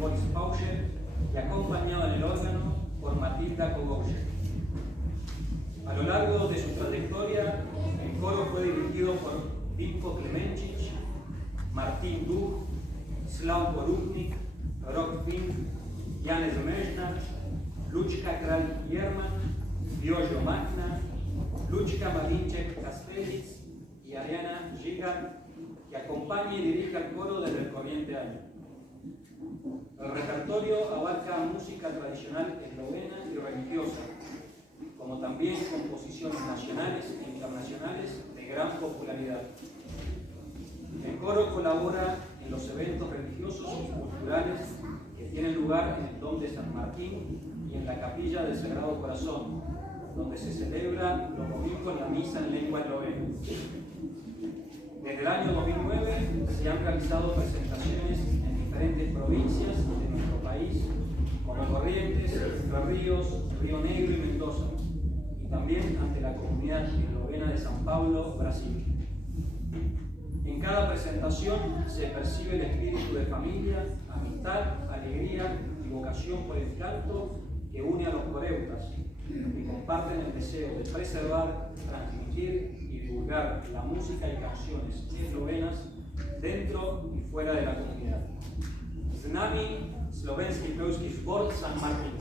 Boris Paucher y acompañado en el órgano por Matilda Kogouche. A lo largo de su trayectoria, el coro fue dirigido por Vinko Klemencic, Martin Duch, Slav Korupnik, Rok Fink, Janez Mezna, Lučka Kralj-Jerman, Jojo Magna, Lučka Malinček-Kastelic y Ariana Žiga, que acompaña y dirige al coro desde el corriente año. El repertorio abarca música tradicional eslovena y religiosa, como también composiciones nacionales e internacionales de gran popularidad. El coro colabora en los eventos religiosos y culturales que tienen lugar en el Dom de San Martín y en la Capilla del Sagrado Corazón, donde se celebra los domingos la misa en lengua eslovena. Desde el año 2009 se han realizado presentaciones en diferentes provincias de nuestro país, como Corrientes, Entre Ríos, Río Negro y Mendoza, y también ante la comunidad eslovena de San Pablo, Brasil. En cada presentación se percibe el espíritu de familia, amistad, alegría y vocación por el canto que une a los coreutas, que comparten el deseo de preservar, transmitir y divulgar la música y canciones eslovenas dentro y fuera de la comunidad. Z nami Slovenski Pevski Zbor San Martín.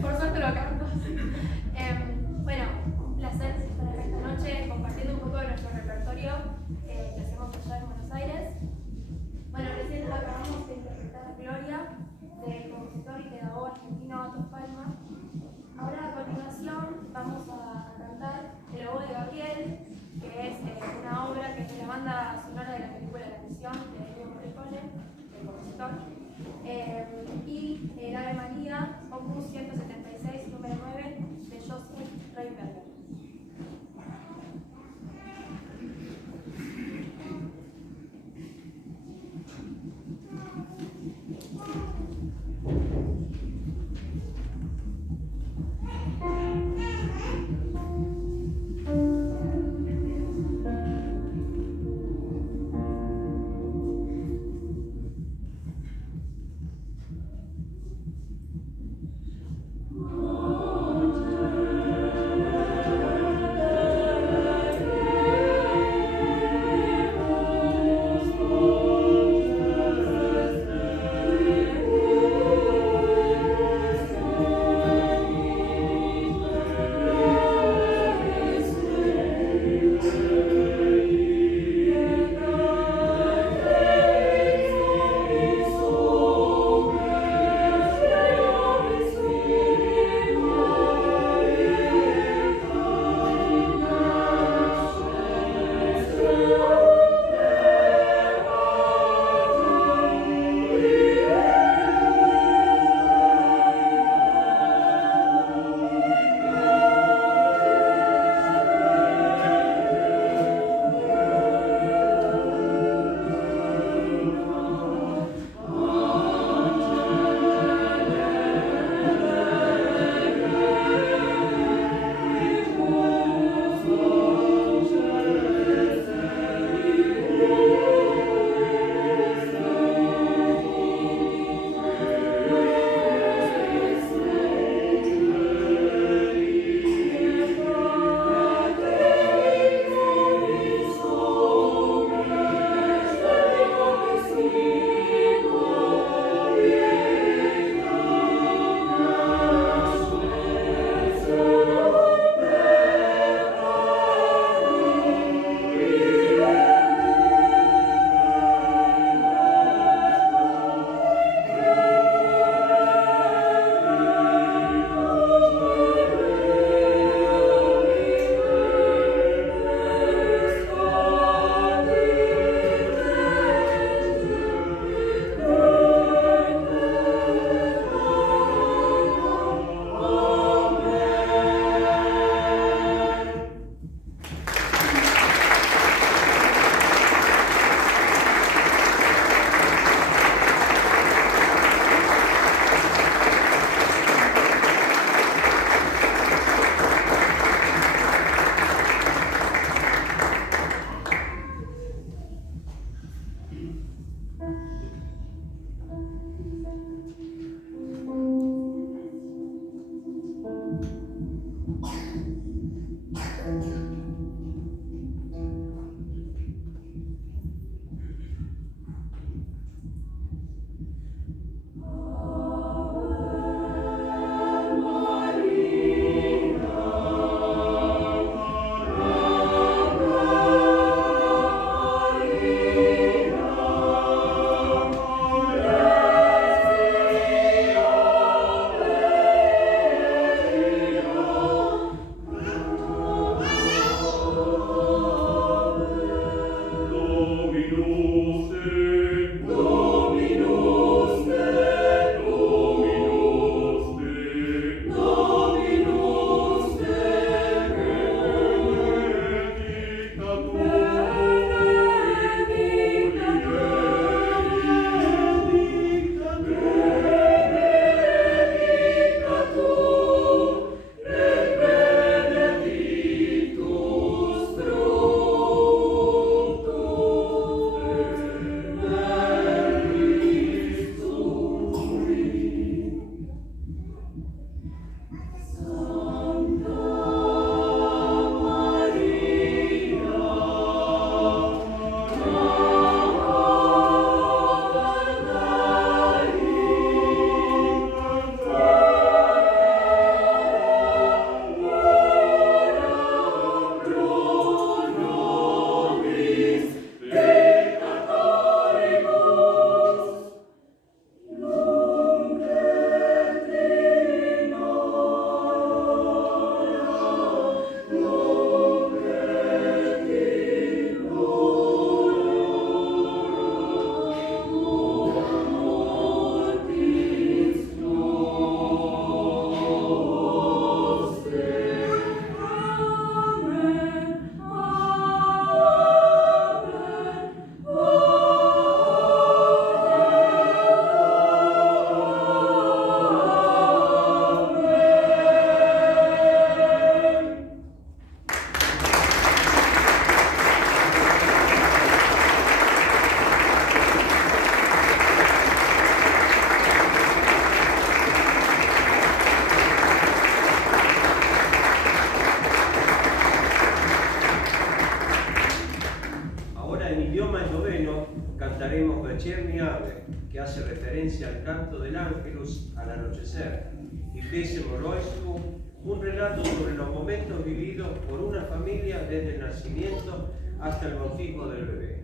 Por suerte lo canto. Bueno, un placer estar acá esta noche compartiendo un poco de nuestro repertorio que hacemos allá en Buenos Aires. Bueno, recién acabamos de interpretar Gloria del compositor y pedagogo argentino Otto Palma. Ahora a continuación vamos a cantar El oboe de Gabriel, que es una obra que es de la banda sonora de la película La Misión de Ennio Morricone, el compositor. Y el Ave María, opus 176, número 9, de Joseph Reinberger. cantaremos Večerní Ave, que hace referencia al canto del Ángelus al anochecer, y Pese Moroescu, un relato sobre los momentos vividos por una familia desde el nacimiento hasta el bautismo del bebé.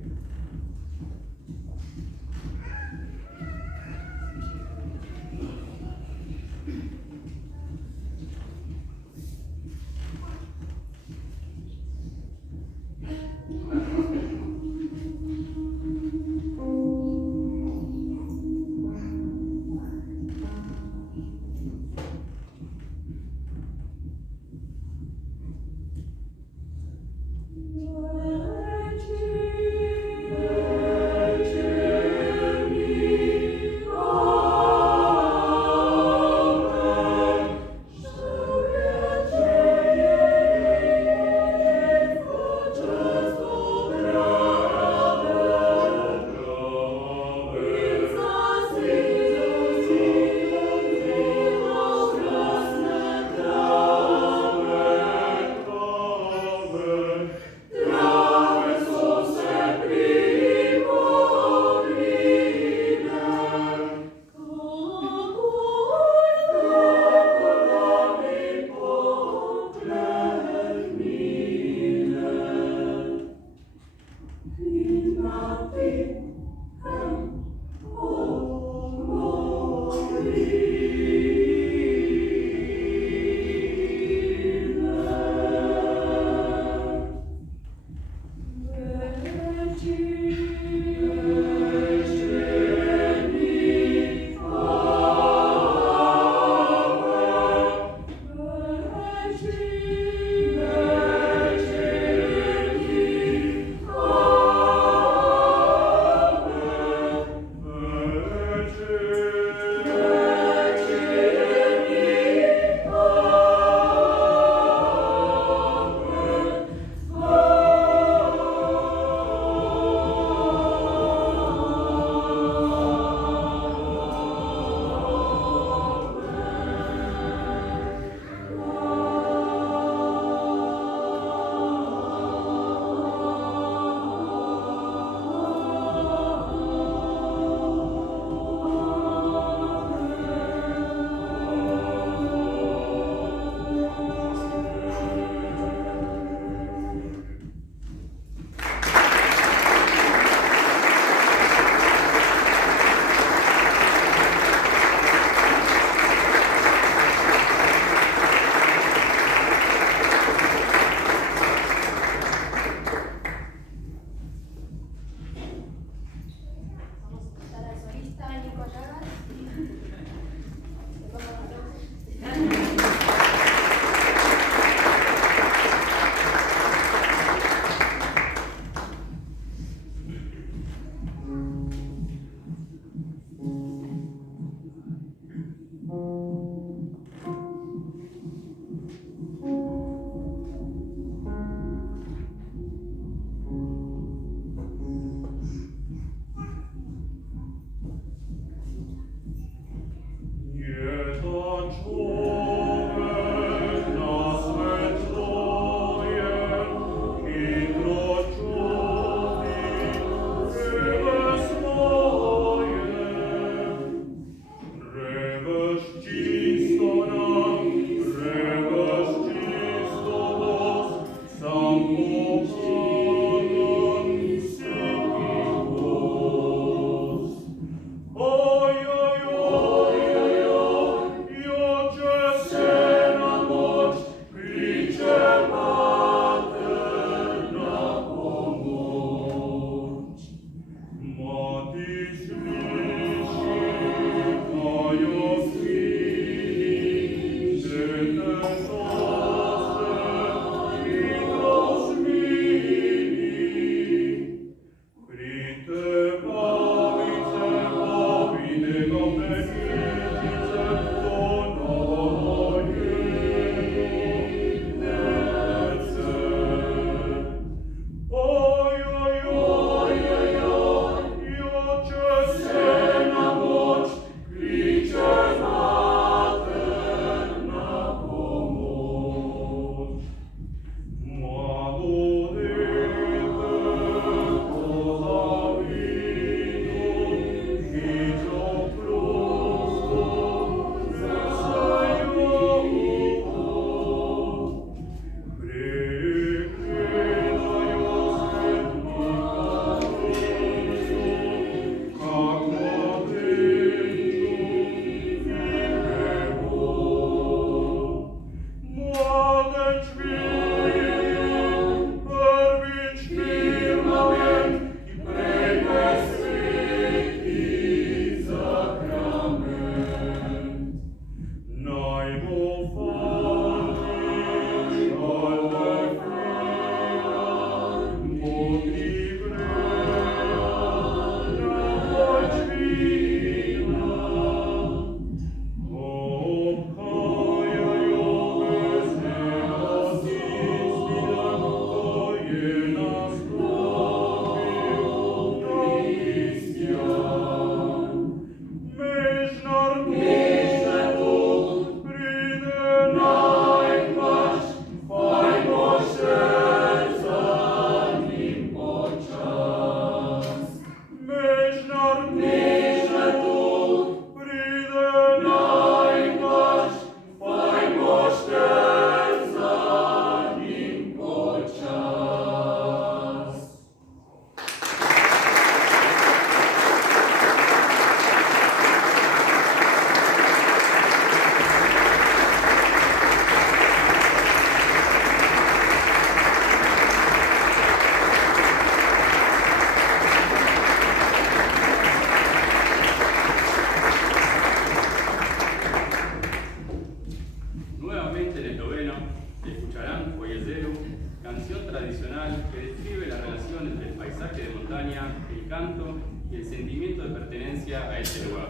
canto y el sentimiento de pertenencia a este lugar.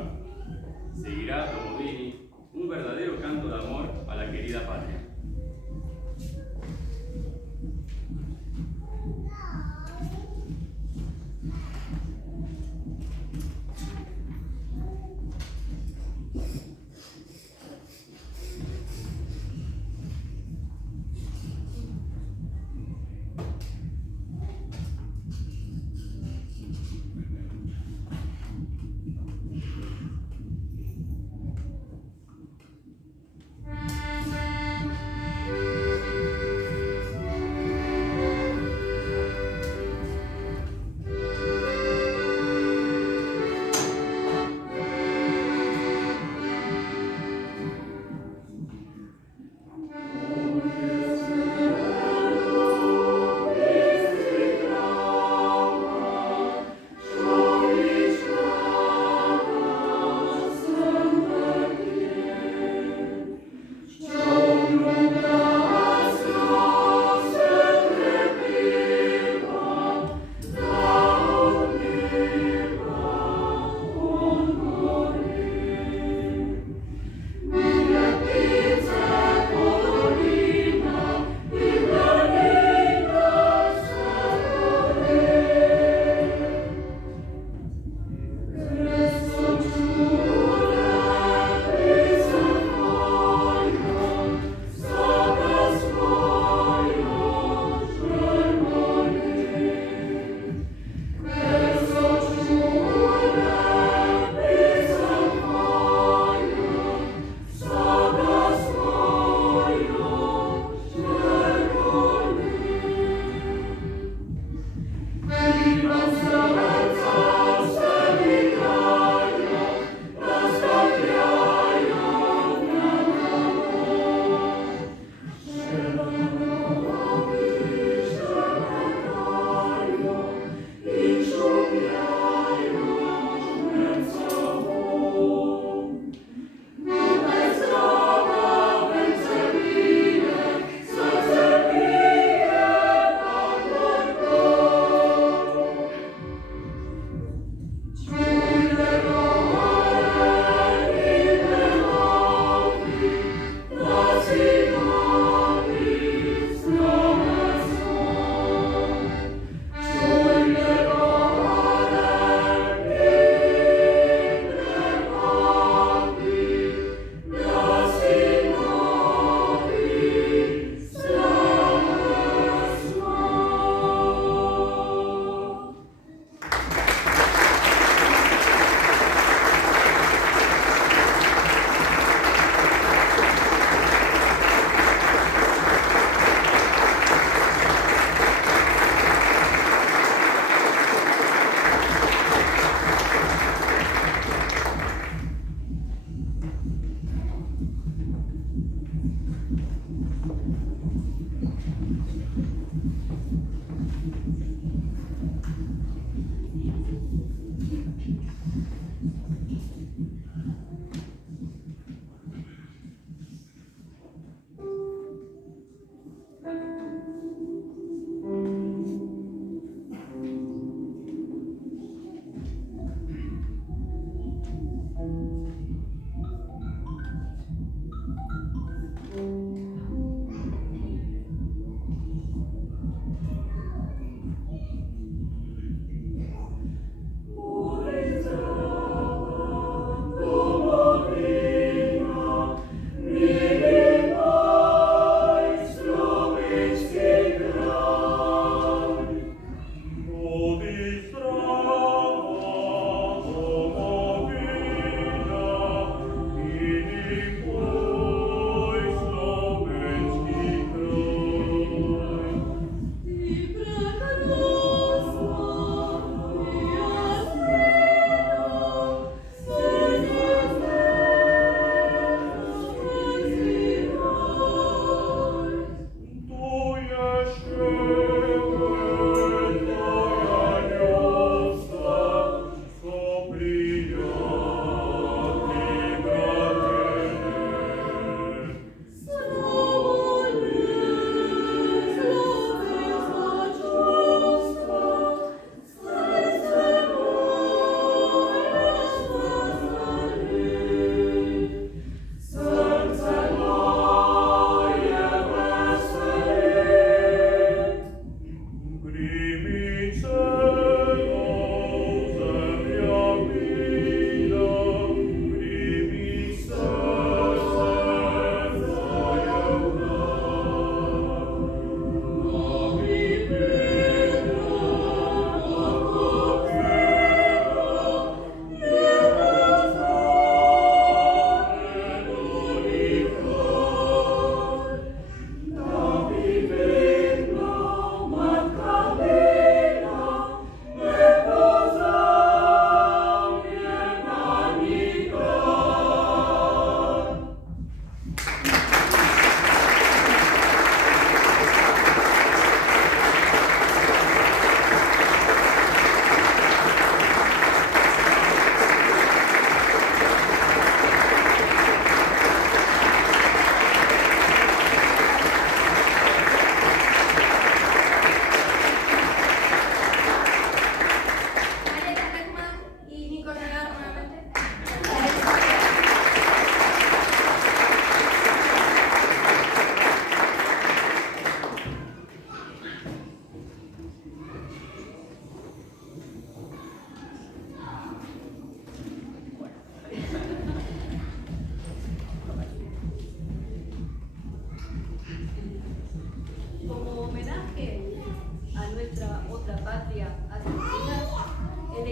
Seguirá Domodini, un verdadero canto de amor a la querida patria.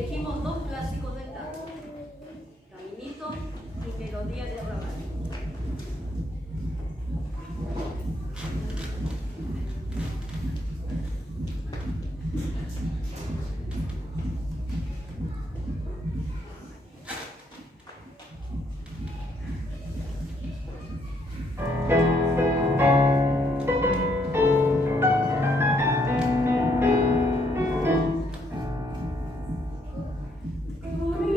elegimos dos clásicos del tango, Caminito y Melodía del Ramal. Caminito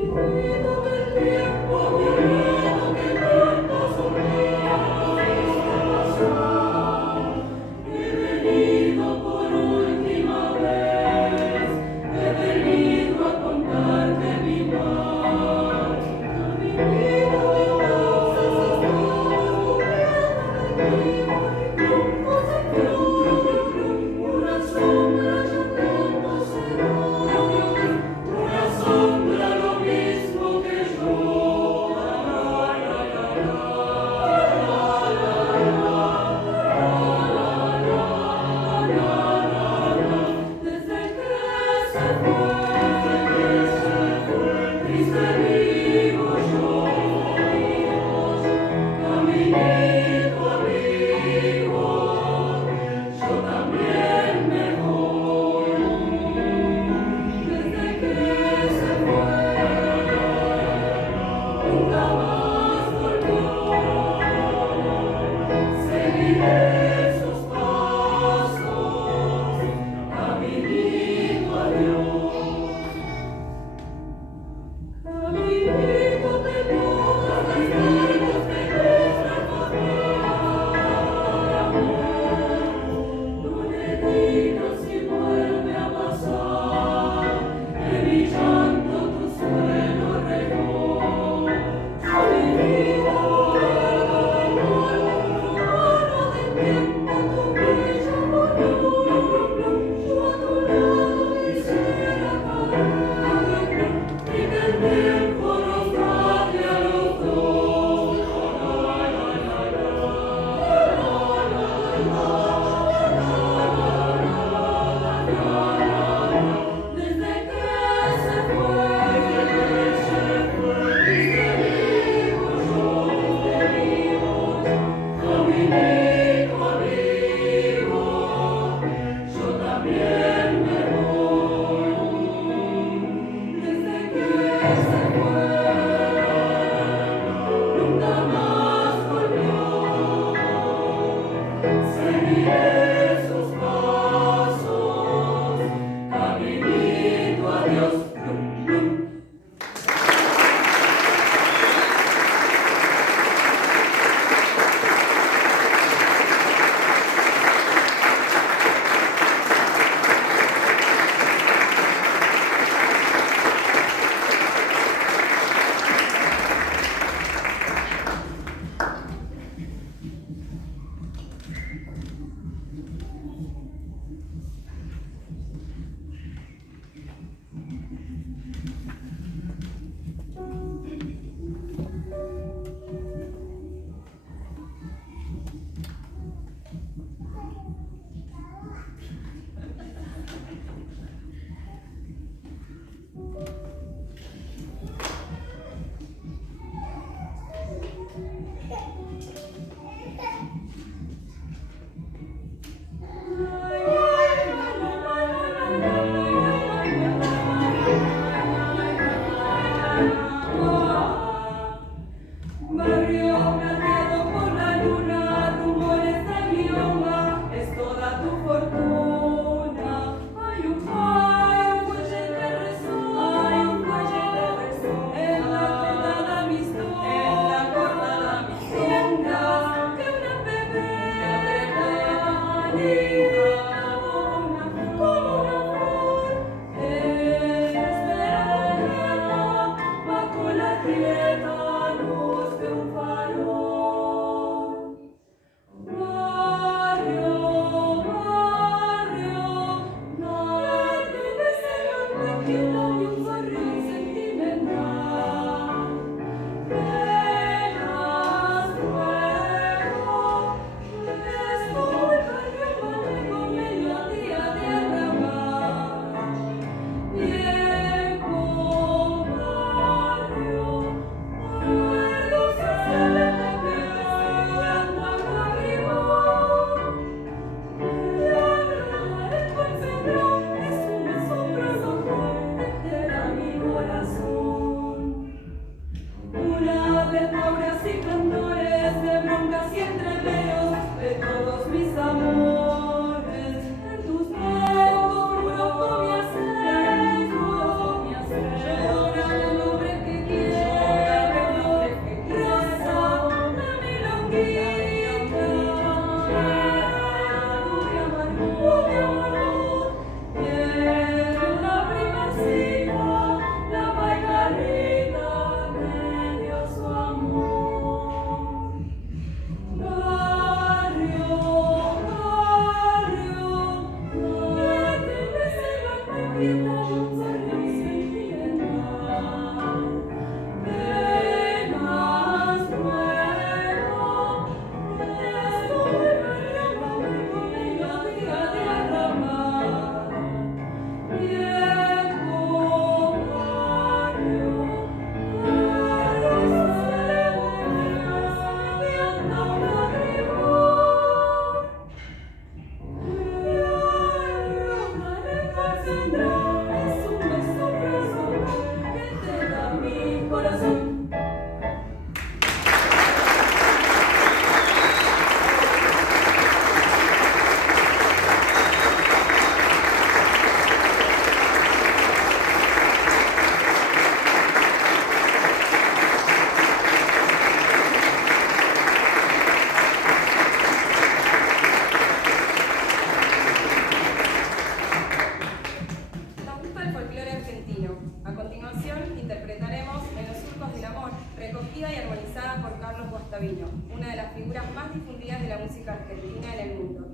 Sabiño, una de las figuras más difundidas de la música argentina en el mundo.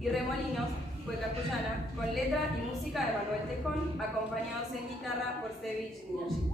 Y Remolinos fue castellana, con letra y música de Manuel Tejón, acompañados en guitarra por Sevich Niñasic.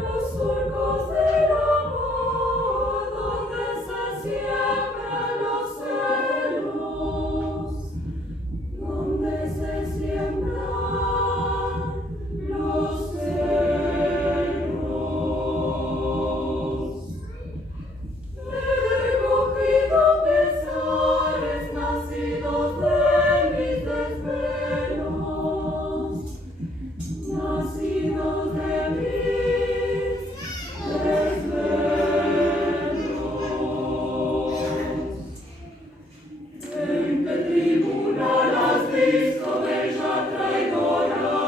Los surcos del amor, donde se siembran los celos, donde se siembran los celos. He recogido pesares nacidos de mis desvelos, nacidos de mis ¿en qué tribunal has visto, bella traidora,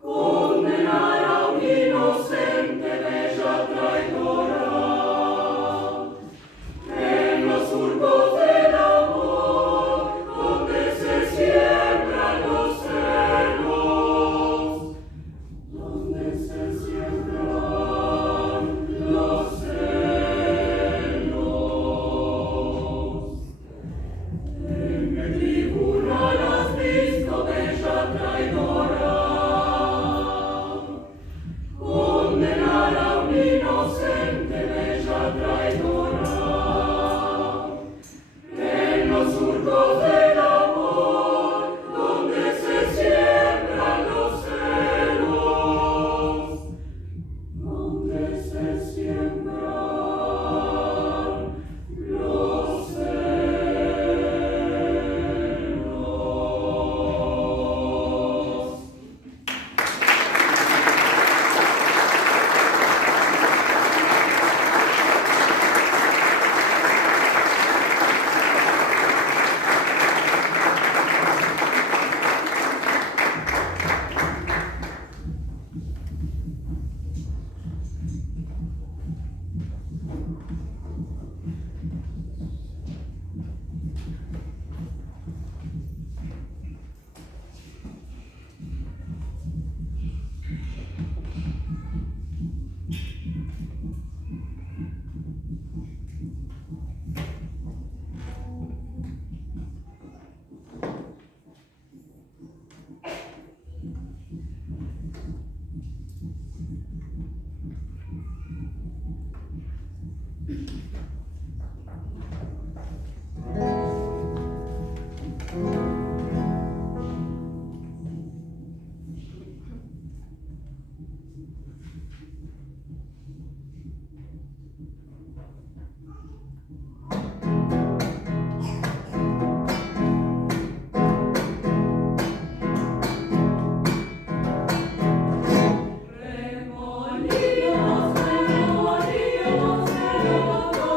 condenar a un inocente, bella traidora? En los surcos del amor, donde se siembran los celos, donde se siembran los celos. ¿En qué tribunal has visto, bella traidora, condenar a un inocente, bella traidora? En los surcos del amor, donde se siembran los celos, donde se siembran los celos. Remolinos, remolinos, remolinos.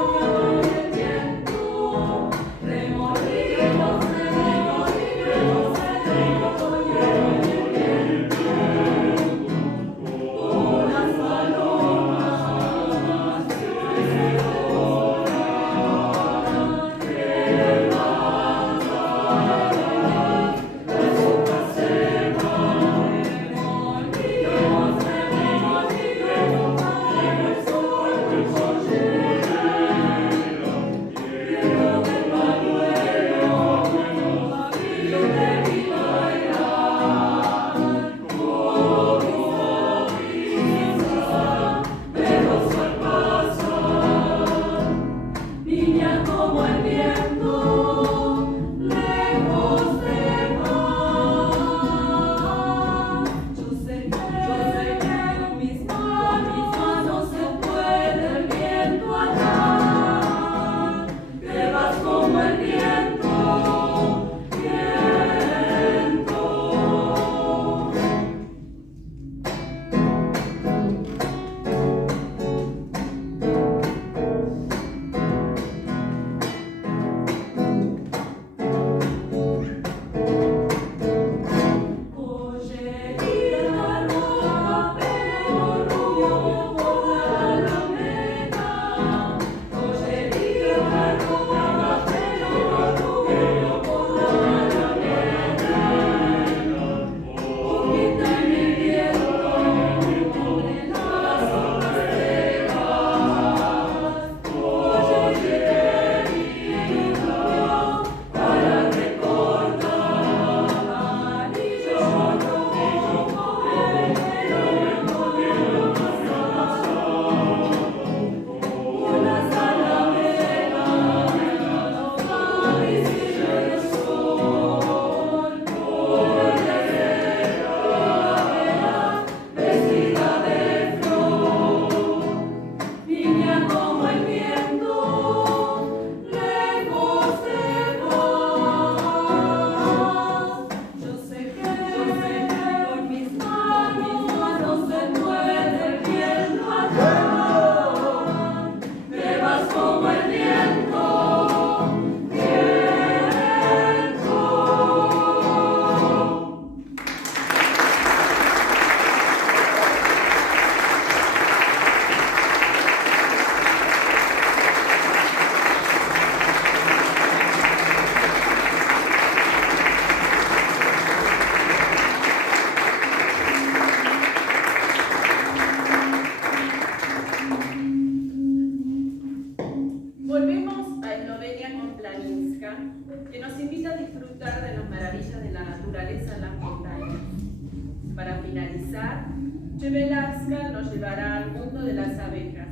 Chebelasca nos llevará al mundo de las abejas.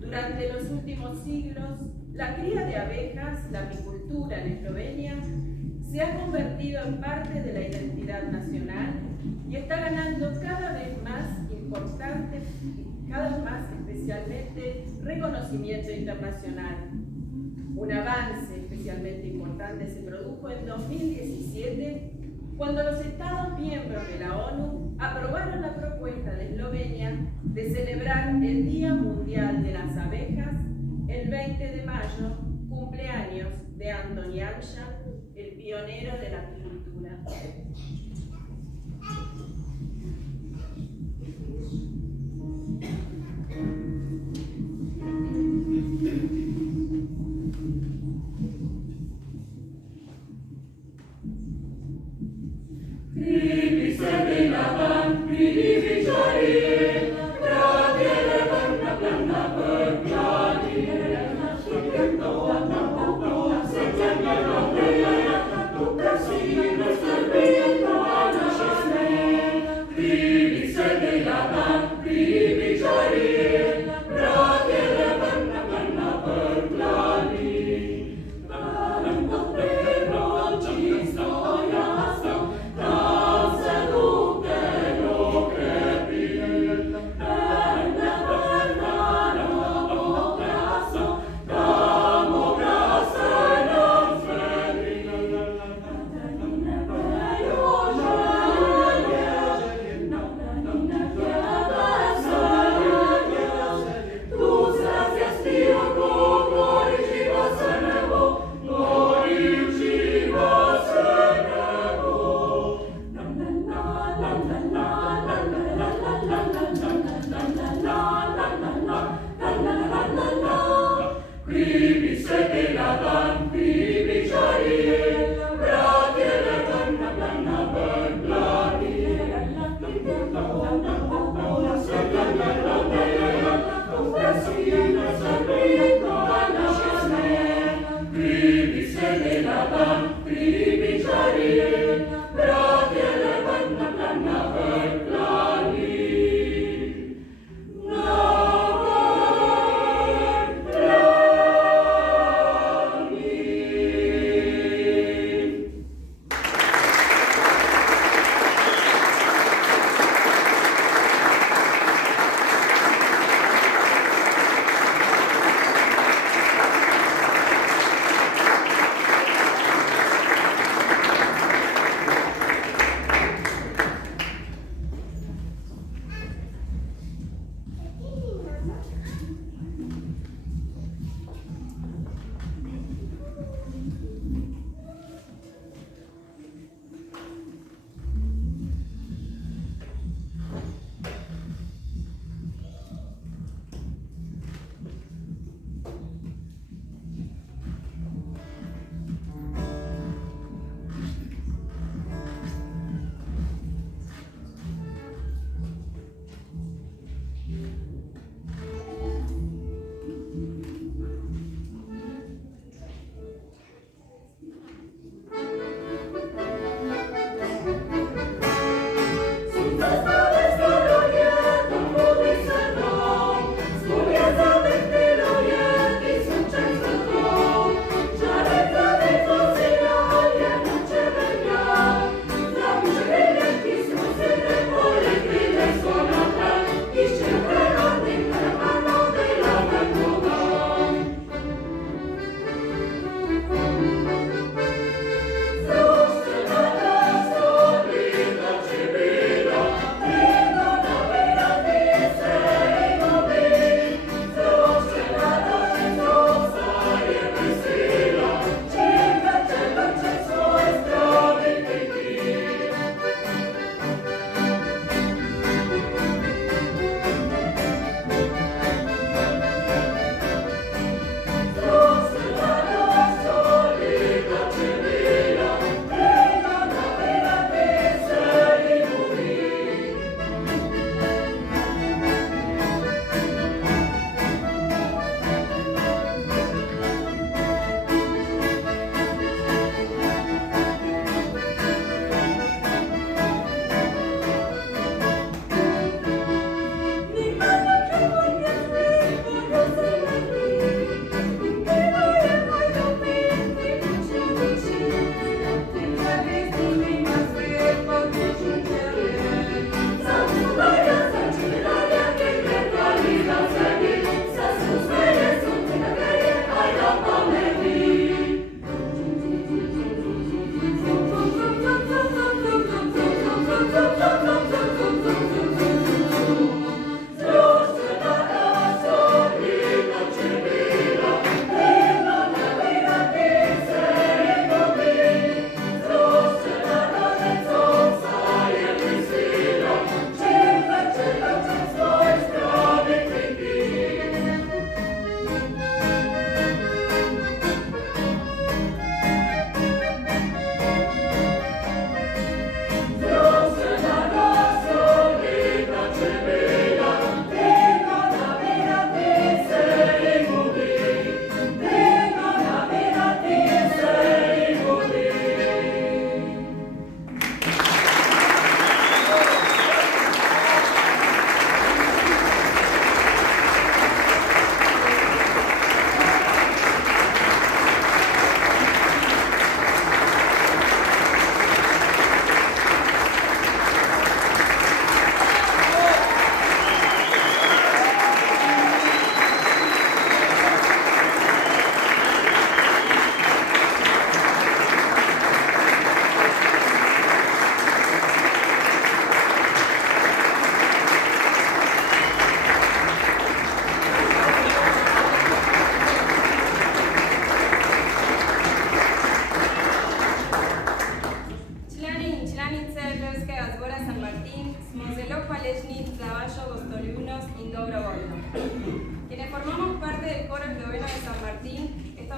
Durante los últimos siglos, la cría de abejas, la apicultura en Eslovenia, se ha convertido en parte de la identidad nacional y está ganando cada vez más importante, cada vez más especialmente reconocimiento internacional. Un avance especialmente importante se produjo en 2017 cuando los Estados miembros de la ONU aprobaron la propuesta de Eslovenia de celebrar el Día Mundial de las Abejas el 20 de mayo, cumpleaños de Antoni Anša, el pionero de la apicultura. Della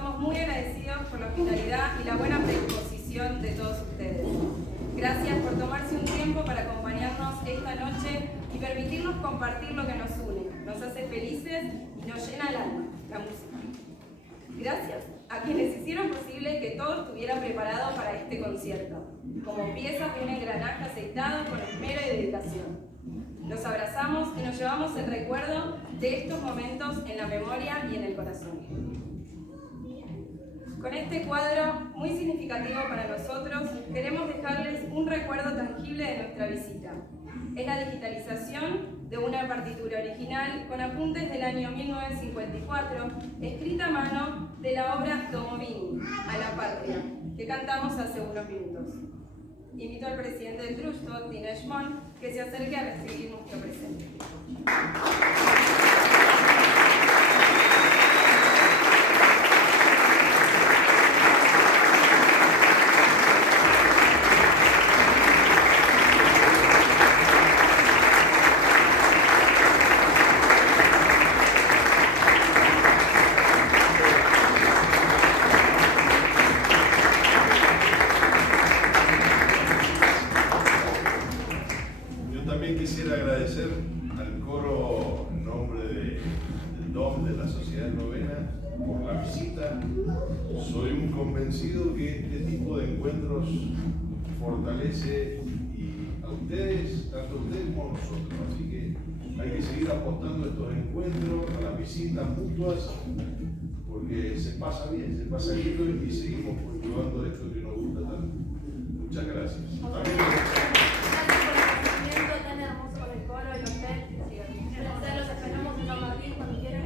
Estamos muy agradecidos por la hospitalidad y la buena predisposición de todos ustedes. Gracias por tomarse un tiempo para acompañarnos esta noche y permitirnos compartir lo que nos une, nos hace felices y nos llena el alma, la música. Gracias a quienes hicieron posible que todo estuviera preparado para este concierto, como piezas de un engranaje aceitado con esmero y dedicación. Nos abrazamos y nos llevamos el recuerdo de estos momentos en la memoria y en el corazón. Con este cuadro muy significativo para nosotros, queremos dejarles un recuerdo tangible de nuestra visita. Es la digitalización de una partitura original con apuntes del año 1954, escrita a mano de la obra Domovini, A la Patria, que cantamos hace unos minutos. Invito al presidente del Trustod, Dinesh Mon, que se acerque a recibir nuestro presente. Quisiera agradecer al coro en nombre del DOM de la Sociedad Eslovena por la visita. Soy un convencido que este tipo de encuentros fortalece a ustedes, tanto a ustedes como a nosotros. Así que hay que seguir apostando a estos encuentros, a las visitas mutuas, porque se pasa bien, se pasa lindo y seguimos cultivando esto que nos gusta tanto. Muchas gracias. Tan hermoso con el coro y los los esperamos en San Martín cuando quieran.